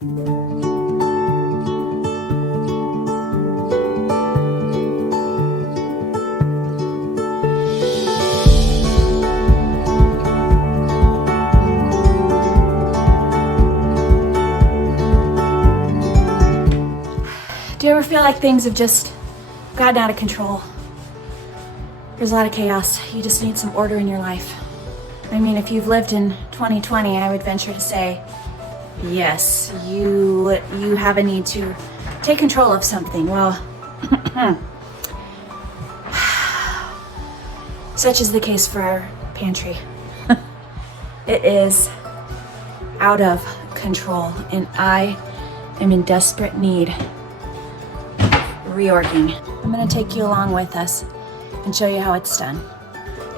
Do you ever feel like things have just gotten out of control? There's a lot of chaos. You just need some order in your life. I mean, if you've lived in 2020, I would venture to say, yes, you have a need to take control of something. Well, such is the case for our pantry. It is out of control, and I am in desperate need reorging. I'm going to take you along with us and show you how it's done.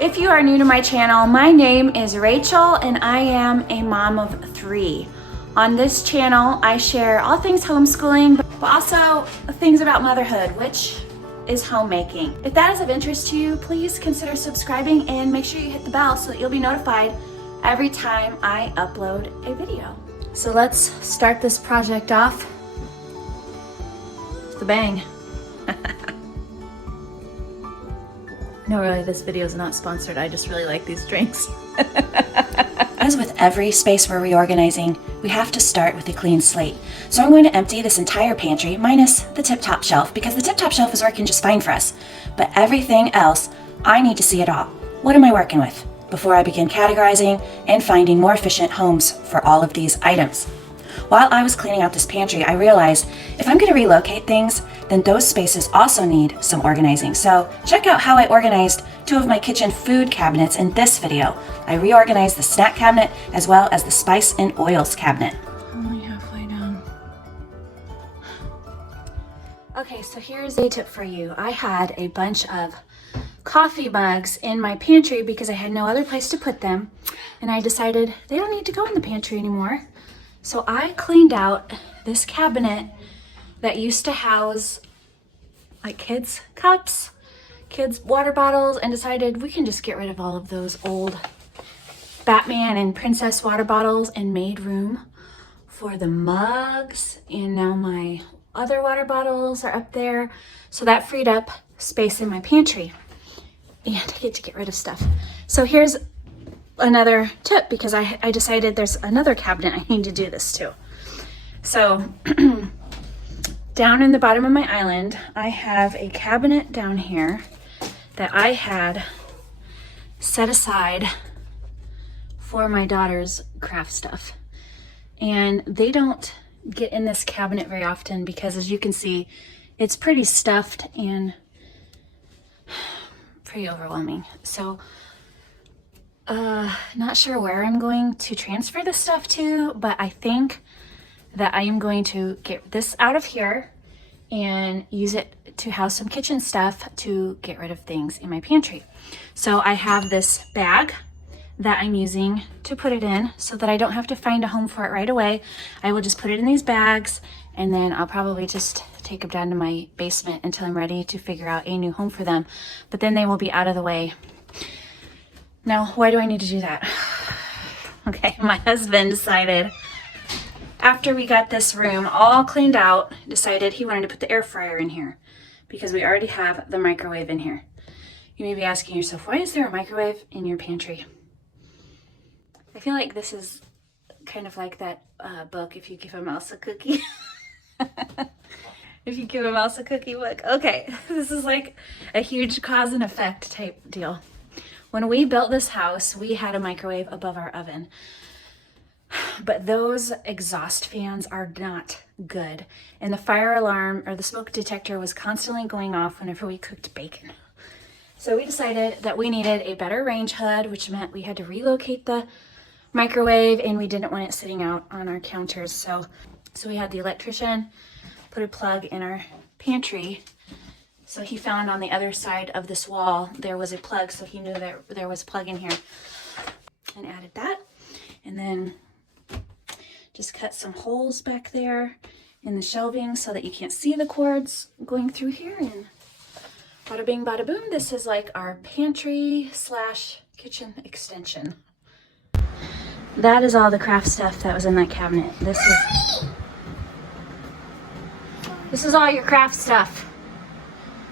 If you are new to my channel, my name is Rachel and I am a mom of 3. On this channel, I share all things homeschooling, but also things about motherhood, which is homemaking. If that is of interest to you, please consider subscribing and make sure you hit the bell so that you'll be notified every time I upload a video. So let's start this project off with a bang. No, really, this video is not sponsored. I just really like these drinks. As with every space we're reorganizing, we have to start with a clean slate. So I'm going to empty this entire pantry, minus the tip-top shelf, because the tip-top shelf is working just fine for us. But everything else, I need to see it all. What am I working with before I begin categorizing and finding more efficient homes for all of these items? While I was cleaning out this pantry, I realized if I'm going to relocate things, then those spaces also need some organizing. So check out how I organized 2 of my kitchen food cabinets in this video. I reorganized the snack cabinet as well as the spice and oils cabinet. Only halfway down. Okay, so here's a tip for you. I had a bunch of coffee mugs in my pantry because I had no other place to put them, and I decided they don't need to go in the pantry anymore. So I cleaned out this cabinet that used to house like kids' cups, kids' water bottles, and decided we can just get rid of all of those old Batman and princess water bottles and made room for the mugs. And now my other water bottles are up there. So that freed up space in my pantry and I get to get rid of stuff. So here's another tip, because I decided there's another cabinet I need to do this to. So down in the bottom of my island, I have a cabinet down here that I had set aside for my daughter's craft stuff. And they don't get in this cabinet very often because, as you can see, it's pretty stuffed and pretty overwhelming. So not sure where I'm going to transfer this stuff to, but I think that I am going to get this out of here and use it to house some kitchen stuff to get rid of things in my pantry. So I have this bag that I'm using to put it in so that I don't have to find a home for it right away. I will just put it in these bags, and then I'll probably just take them down to my basement until I'm ready to figure out a new home for them. But then they will be out of the way. Now, why do I need to do that? Okay, my husband decided, after we got this room all cleaned out, decided he wanted to put the air fryer in here because we already have the microwave in here. You may be asking yourself, why is there a microwave in your pantry? I feel like this is kind of like that book, If You Give a Mouse a Cookie. If you give a mouse a cookie book. Okay, this is like a huge cause and effect type deal. When we built this house, we had a microwave above our oven. But those exhaust fans are not good. And the fire alarm or the smoke detector was constantly going off whenever we cooked bacon. So we decided that we needed a better range hood, which meant we had to relocate the microwave and we didn't want it sitting out on our counters. So we had the electrician put a plug in our pantry. So he found on the other side of this wall, there was a plug. So he knew that there was a plug in here and added that. And then just cut some holes back there in the shelving so that you can't see the cords going through here. And bada bing, bada boom. This is like our pantry / kitchen extension. That is all the craft stuff that was in that cabinet. This is This is all your craft stuff.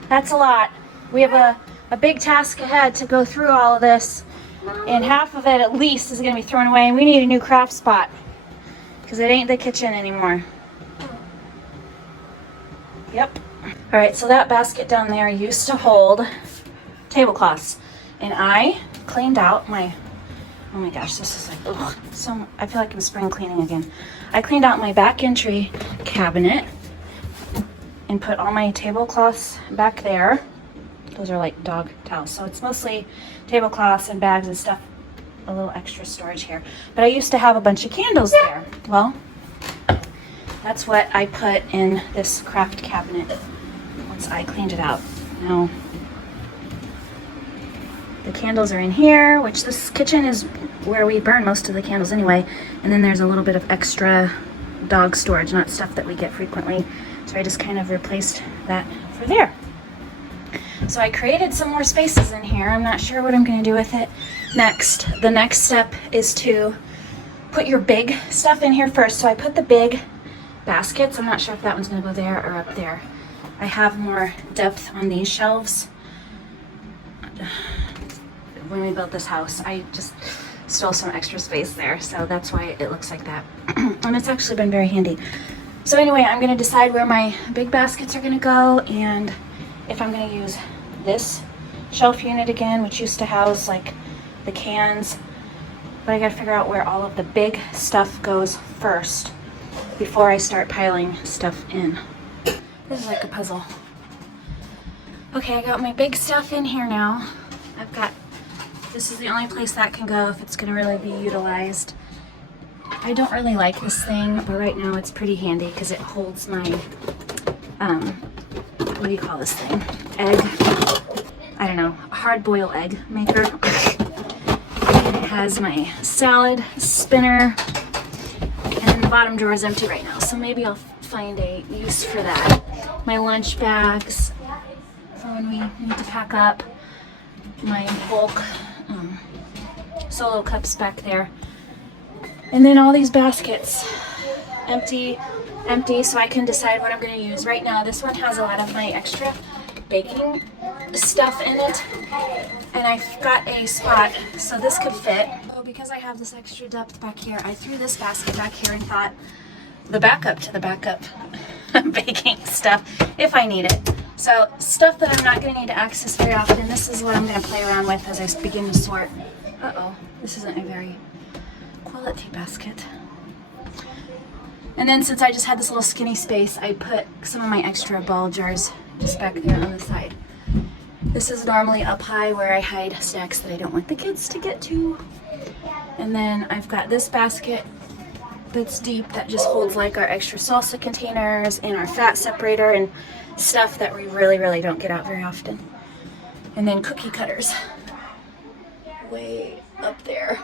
That's a lot. We have a big task ahead to go through all of this, and half of it at least is going to be thrown away, and we need a new craft spot because it ain't the kitchen anymore. Yep. All right, so that basket down there used to hold tablecloths, and I cleaned out my, oh my gosh, this is like, ugh, so I feel like I'm spring cleaning again. I cleaned out my back entry cabinet and put all my tablecloths back there. Those are like dog towels, so it's mostly tablecloths and bags and stuff, a little extra storage here. But I used to have a bunch of candles there. Well, that's what I put in this craft cabinet once I cleaned it out. Now, the candles are in here, which this kitchen is where we burn most of the candles anyway. And then there's a little bit of extra dog storage, not stuff that we get frequently. So I just kind of replaced that for there. So I created some more spaces in here. I'm not sure what I'm going to do with it next. The next step is to put your big stuff in here first. So I put the big baskets. I'm not sure if that one's going to go there or up there. I have more depth on these shelves. When we built this house, I just stole some extra space there, so that's why it looks like that. And it's actually been very handy. So anyway, I'm going to decide where my big baskets are going to go, and if I'm going to use this shelf unit again, which used to house like the cans, but I got to figure out where all of the big stuff goes first before I start piling stuff in. This is like a puzzle. Okay, I got my big stuff in here now. This is the only place that can go if it's going to really be utilized. I don't really like this thing, but right now it's pretty handy because it holds my, what do you call this thing? Egg. I don't know, hard-boiled egg maker. And it has my salad spinner, and then the bottom drawer is empty right now, so maybe I'll find a use for that. My lunch bags for when we need to pack up. My bulk solo cups back there, and then all these baskets empty, so I can decide what I'm going to use. Right now this one has a lot of my extra baking stuff in it, and I've got a spot so this could fit. So because I have this extra depth back here, I threw this basket back here and thought the backup to the backup baking stuff if I need it. So stuff that I'm not going to need to access very often, this is what I'm going to play around with as I begin to sort. Uh-oh, this isn't a very quality basket. And then since I just had this little skinny space, I put some of my extra ball jars just back there on the side. This is normally up high where I hide snacks that I don't want the kids to get to. And then I've got this basket that's deep that just holds like our extra salsa containers and our fat separator and stuff that we really don't get out very often. And then cookie cutters way up there.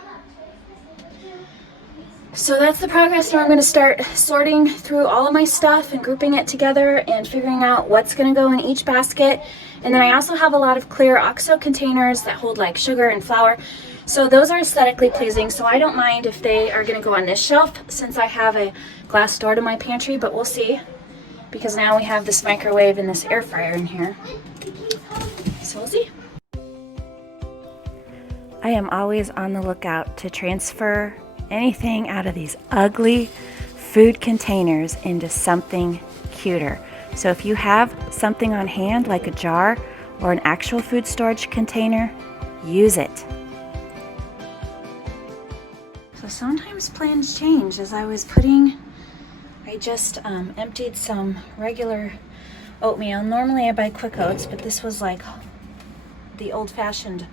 So that's the progress. Now I'm going to start sorting through all of my stuff and grouping it together and figuring out what's going to go in each basket. And then I also have a lot of clear OXO containers that hold like sugar and flour. So those are aesthetically pleasing, so I don't mind if they are going to go on this shelf since I have a glass door to my pantry, but we'll see, because now we have this microwave and this air fryer in here. So we'll see. I am always on the lookout to transfer anything out of these ugly food containers into something cuter. So if you have something on hand like a jar or an actual food storage container, use it. So sometimes plans change. As I just emptied some regular oatmeal. Normally I buy Quick Oats, but this was like the old-fashioned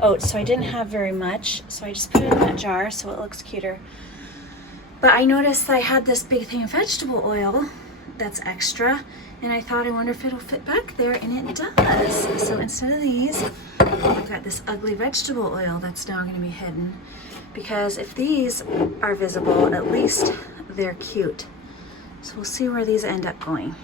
oats, so I didn't have very much, so I just put it in that jar so it looks cuter. But I noticed I had this big thing of vegetable oil that's extra, and I thought, I wonder if it'll fit back there, and it does. So instead of these, I've got this ugly vegetable oil that's now going to be hidden, because if these are visible, at least they're cute. So we'll see where these end up going.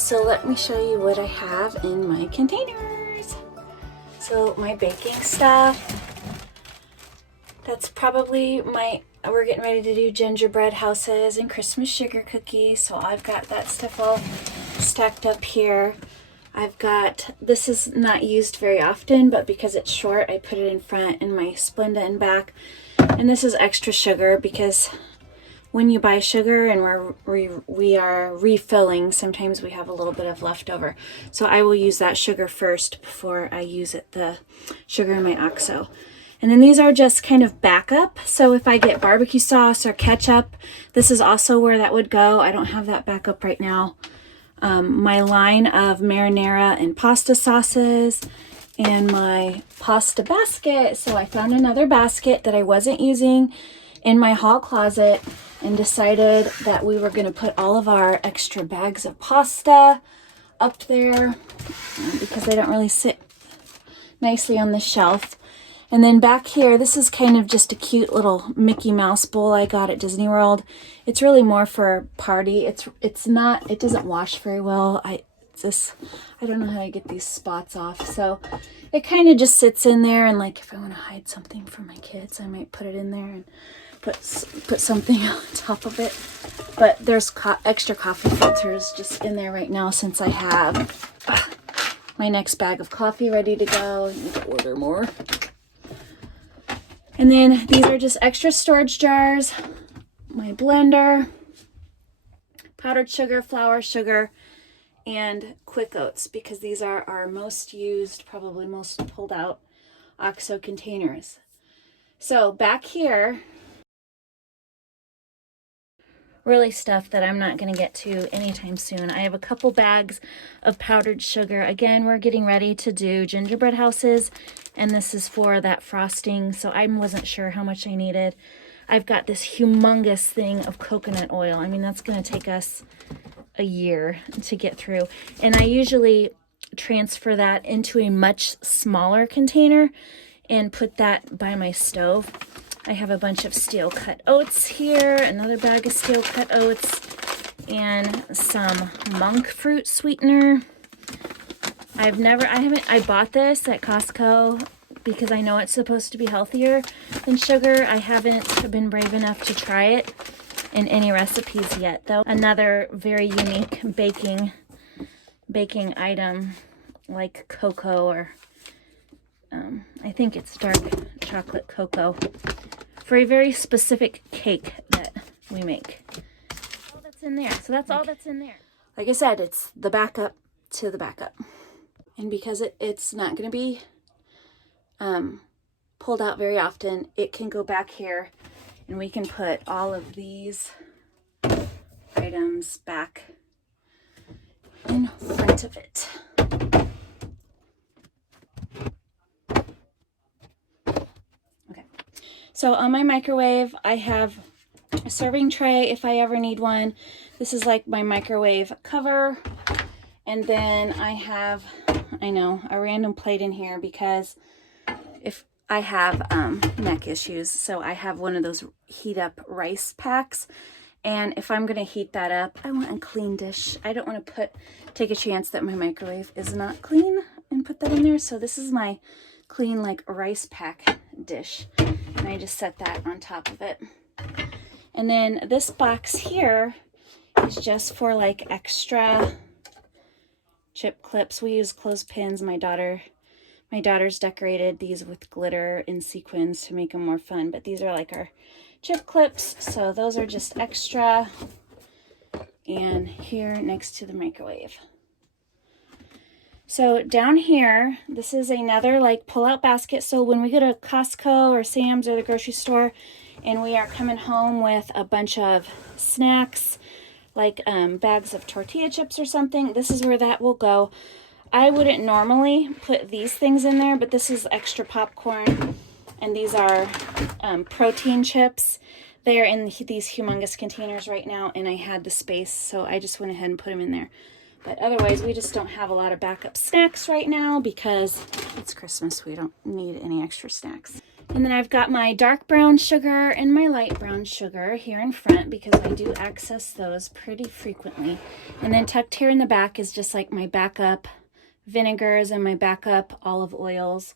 So let me show you what I have in my containers. So my baking stuff, that's probably we're getting ready to do gingerbread houses and Christmas sugar cookies. So I've got that stuff all stacked up here. I've got, this is not used very often, but because it's short, I put it in front and my Splenda in back. And this is extra sugar because when you buy sugar and we are refilling, sometimes we have a little bit of leftover. So I will use that sugar first before I use the sugar in my OXO. And then these are just kind of backup. So if I get barbecue sauce or ketchup, this is also where that would go. I don't have that backup right now. My line of marinara and pasta sauces and my pasta basket. So I found another basket that I wasn't using in my hall closet and decided that we were going to put all of our extra bags of pasta up there because they don't really sit nicely on the shelf. And then back here, this is kind of just a cute little Mickey Mouse bowl I got at Disney World. It's really more for a party. It doesn't wash very well. I don't know how to get these spots off. So it kind of just sits in there, and like if I want to hide something from my kids, I might put it in there and put something on top of it. But there's extra coffee filters just in there right now since I have my next bag of coffee ready to go. I need to order more. And then these are just extra storage jars, my blender, powdered sugar, flour, sugar, and quick oats, because these are our most used, probably most pulled out OXO containers. So back here, really stuff that I'm not going to get to anytime soon. I have a couple bags of powdered sugar. Again, we're getting ready to do gingerbread houses, and this is for that frosting, so I wasn't sure how much I needed. I've got this humongous thing of coconut oil. I mean, that's going to take us a year to get through, and I usually transfer that into a much smaller container and put that by my stove. I have a bunch of steel cut oats here, another bag of steel cut oats, and some monk fruit sweetener. I bought this at Costco because I know it's supposed to be healthier than sugar. I haven't been brave enough to try it in any recipes yet, though. Another very unique baking item, like cocoa, or I think it's dark chocolate cocoa, for a very specific cake that we make. That's all that's in there. So that's all that's in there. Like I said, it's the backup to the backup. And because it's not going to be pulled out very often, it can go back here, and we can put all of these items back in front of it. Okay, so on my microwave, I have a serving tray if I ever need one. This is like my microwave cover. And then I have, a random plate in here because if I have neck issues, so I have one of those heat up rice packs. And if I'm going to heat that up, I want a clean dish. I don't want to take a chance that my microwave is not clean and put that in there. So this is my clean, like, rice pack dish. And I just set that on top of it. And then this box here is just for, like, extra chip clips. We use clothespins. My daughter's decorated these with glitter and sequins to make them more fun. But these are like our chip clips, so those are just extra, and here next to the microwave. So down here, this is another like pull-out basket. So when we go to Costco or Sam's or the grocery store and we are coming home with a bunch of snacks, like bags of tortilla chips or something, this is where that will go. I wouldn't normally put these things in there, but this is extra popcorn, and these are protein chips. They are in these humongous containers right now, and I had the space, so I just went ahead and put them in there. But otherwise, we just don't have a lot of backup snacks right now because it's Christmas. We don't need any extra snacks. And then I've got my dark brown sugar and my light brown sugar here in front because I do access those pretty frequently. And then tucked here in the back is just like my backup vinegars and my backup olive oils.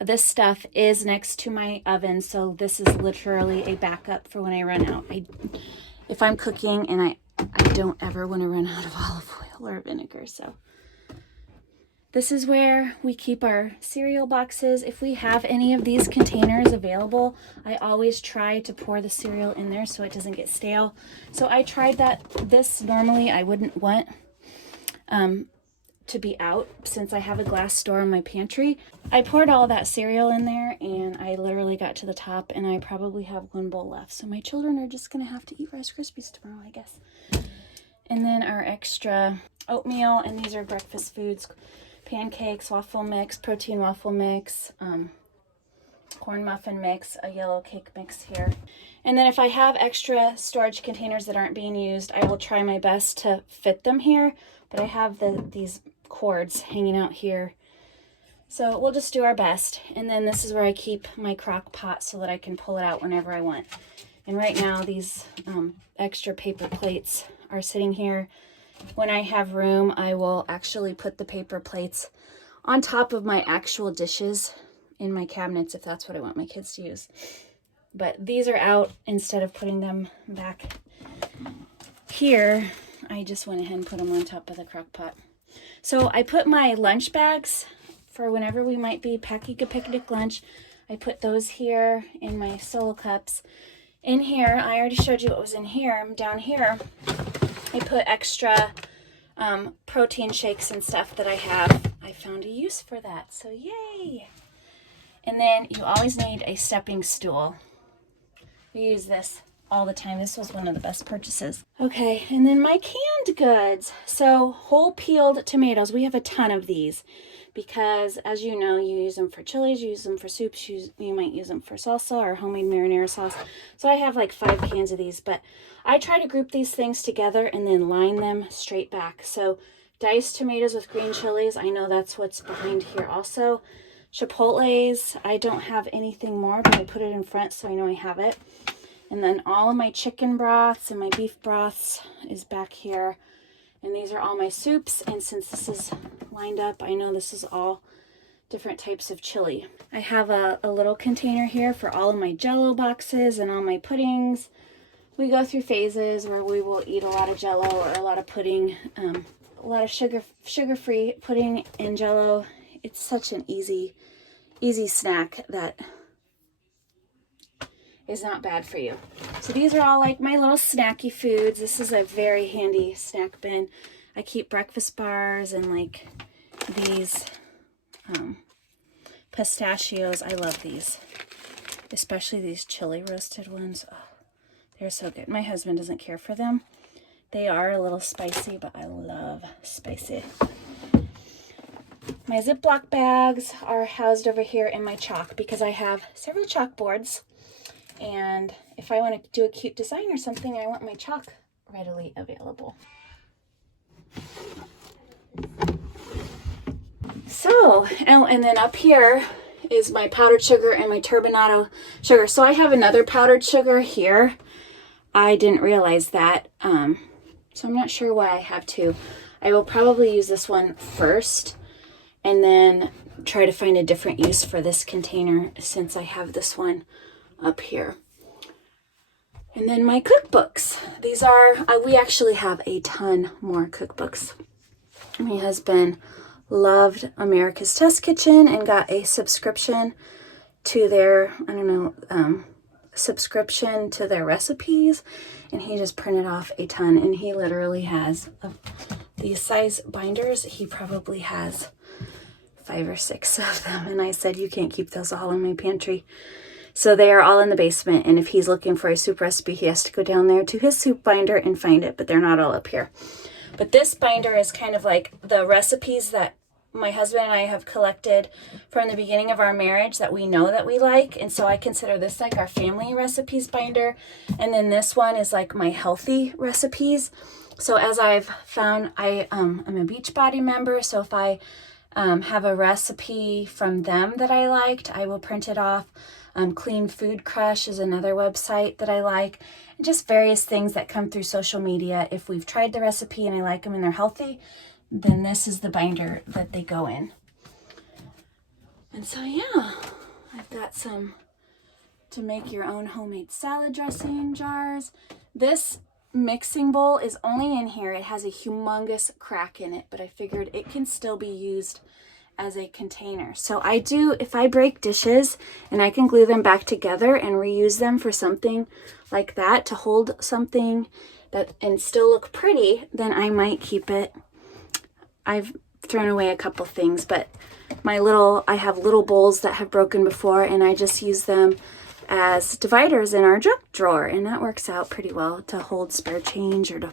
This stuff is next to my oven, so this is literally a backup for when I run out. If I'm cooking and I don't ever want to run out of olive oil or vinegar, so. This is where we keep our cereal boxes. If we have any of these containers available, I always try to pour the cereal in there so it doesn't get stale. So I tried this normally I wouldn't want to be out since I have a glass store in my pantry. I poured all that cereal in there and I literally got to the top and I probably have one bowl left. So my children are just gonna have to eat Rice Krispies tomorrow, I guess. And then our extra oatmeal, and these are breakfast foods. Pancakes, waffle mix, protein waffle mix, corn muffin mix, a yellow cake mix here. And then if I have extra storage containers that aren't being used, I will try my best to fit them here. But I have these cords hanging out here. So we'll just do our best. And then this is where I keep my crock pot so that I can pull it out whenever I want. And right now these extra paper plates are sitting here. When I have room, I will actually put the paper plates on top of my actual dishes in my cabinets if that's what I want my kids to use. But these are out. Instead of putting them back here, I just went ahead and put them on top of the crock pot. So I put my lunch bags for whenever we might be packing a picnic lunch. I put those here in my solo cups. In here, I already showed you what was in here. Down here, I put extra protein shakes and stuff that I have. I found a use for that, so yay! And then you always need a stepping stool. We use this all the time. This was one of the best purchases. Okay, and then my canned goods. So whole peeled tomatoes. We have a ton of these because, as you know, you use them for chilies, you use them for soups, you might use them for salsa or homemade marinara sauce. So I have like 5 cans of these, but I try to group these things together and then line them straight back. So diced tomatoes with green chilies, I know that's what's behind here also. Chipotles, I don't have anything more, but I put it in front so I know I have it. And then all of my chicken broths and my beef broths is back here. And these are all my soups. And since this is lined up, I know this is all different types of chili. I have a little container here for all of my Jell-O boxes and all my puddings. We go through phases where we will eat a lot of Jell-O or a lot of pudding, a lot of sugar-free pudding and Jell-O. It's such an easy snack that is not bad for you. So these are all like my little snacky foods. This is a very handy snack bin. I keep breakfast bars and like these pistachios. I love these, especially these chili roasted ones. Oh, they're so good. My husband doesn't care for them. They are a little spicy, but I love spicy. My Ziploc bags are housed over here in my chalk because I have several chalkboards. And if I want to do a cute design or something, I want my chalk readily available. So, and then up here is my powdered sugar and my turbinado sugar. So I have another powdered sugar here. I didn't realize that. So I'm not sure why I have two. I will probably use this one first and then try to find a different use for this container since I have this one up here. And then my cookbooks. These are, we actually have a ton more cookbooks. My husband loved America's Test Kitchen and got a subscription to their, subscription to their recipes. And he just printed off a ton. And he literally has these size binders. He probably has 5 or 6 of them. And I said, you can't keep those all in my pantry. So they are all in the basement, and if he's looking for a soup recipe, he has to go down there to his soup binder and find it, but they're not all up here. But this binder is kind of like the recipes that my husband and I have collected from the beginning of our marriage that we know that we like, and so I consider this like our family recipes binder, and then this one is like my healthy recipes. So as I've found, I'm a Beachbody member, so if I have a recipe from them that I liked, I will print it off. Clean Food Crush is another website that I like. And just various things that come through social media. If we've tried the recipe and I like them and they're healthy, then this is the binder that they go in. And so yeah, I've got some to make your own homemade salad dressing jars. This mixing bowl is only in here. It has a humongous crack in it, but I figured it can still be used as a container. So I do, if I break dishes and I can glue them back together and reuse them for something like that to hold something that and still look pretty, then I might keep it. I've thrown away a couple things, but I have little bowls that have broken before, and I just use them as dividers in our junk drawer, and that works out pretty well to hold spare change or to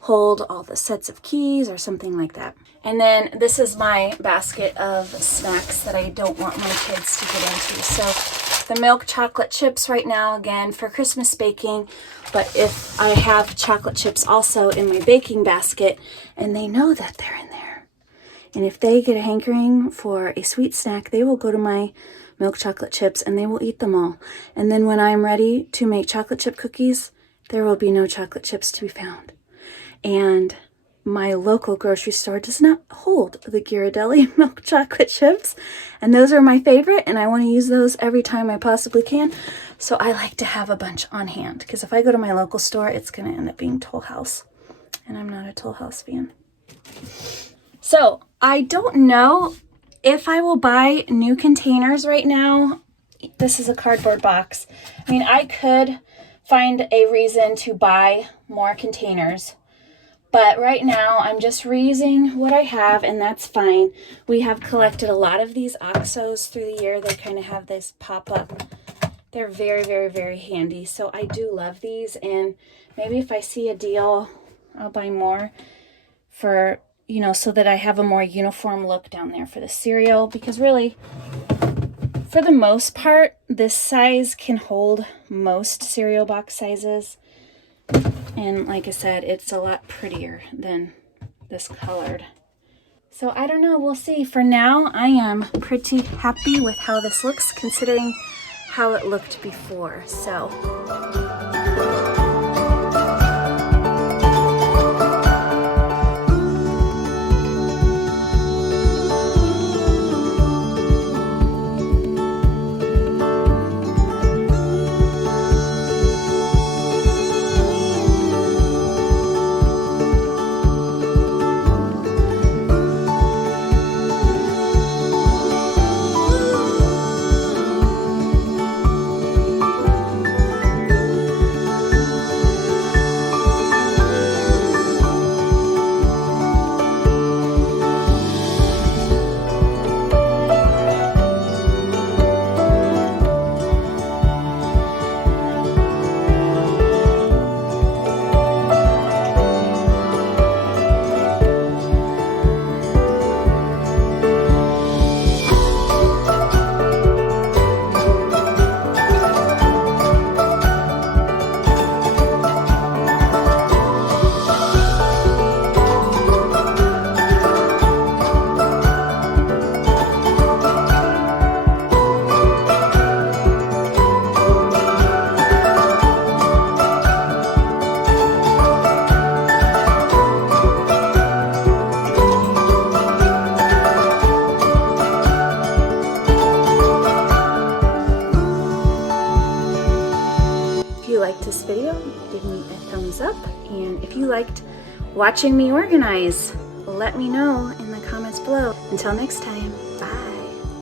hold all the sets of keys or something like that. And then this is my basket of snacks that I don't want my kids to get into. So the milk chocolate chips right now, again, for Christmas baking, but if I have chocolate chips also in my baking basket, and they know that they're in there. And if they get a hankering for a sweet snack, they will go to my milk chocolate chips and they will eat them all. And then when I'm ready to make chocolate chip cookies, there will be no chocolate chips to be found. And my local grocery store does not hold the Ghirardelli milk chocolate chips, and those are my favorite, and I want to use those every time I possibly can. So I like to have a bunch on hand, because if I go to my local store, it's going to end up being Toll House, and I'm not a Toll House fan. So I don't know if I will buy new containers right now. This is a cardboard box. I mean, I could find a reason to buy more containers, but right now I'm just reusing what I have, and that's fine. We have collected a lot of these OXOs through the year. They kind of have this pop-up. They're very, very, very handy. So I do love these, and maybe if I see a deal, I'll buy more for, you know, so that I have a more uniform look down there for the cereal, because really, for the most part, this size can hold most cereal box sizes. And like I said, it's a lot prettier than this colored. So I don't know, we'll see. For now, I am pretty happy with how this looks, considering how it looked before. So this video, give me a thumbs up, and if you liked watching me organize, let me know in the comments below. Until next time.